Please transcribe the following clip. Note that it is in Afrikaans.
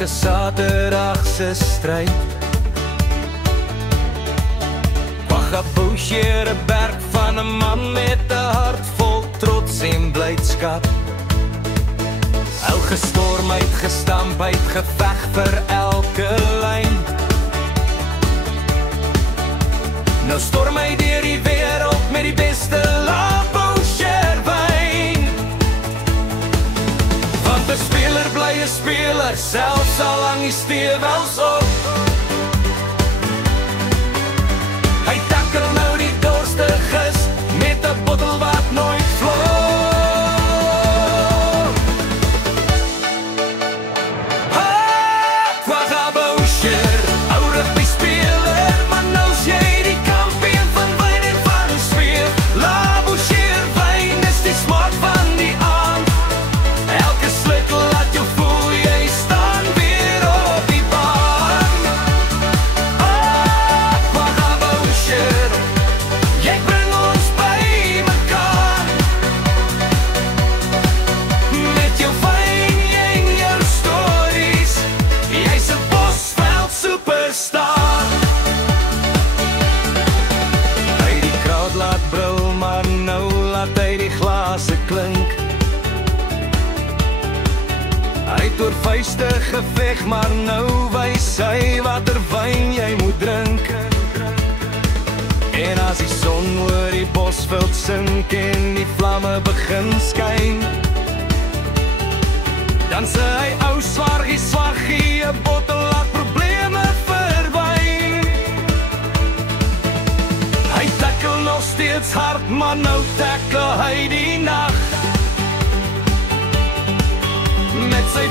elke Saterdagse stryd. Kwagga Boucher, 'n berg van 'n man met 'n hart vol trots en blydskap. Elke storm uitgestamp, uitgeveg vir elke lyn. Nou storm hy deur die wêreld met die beste La Boucher wyn. Want 'n speler bly 'n speler, selfs al hang die stewels op. Hy tackle nou die dorstiges met 'n bottel wat nooit vloei. Oor vuiste geveg, maar nou wys hy watter wyn jy moet drink. En as die son oor die bosveld sink en die vlamme begin skyn, dan sê hy ou swargie, swaggie, 'n bottel laat probleme verby. Hy tackle nog steeds hard, maar nou tackle hy die nag. Met sy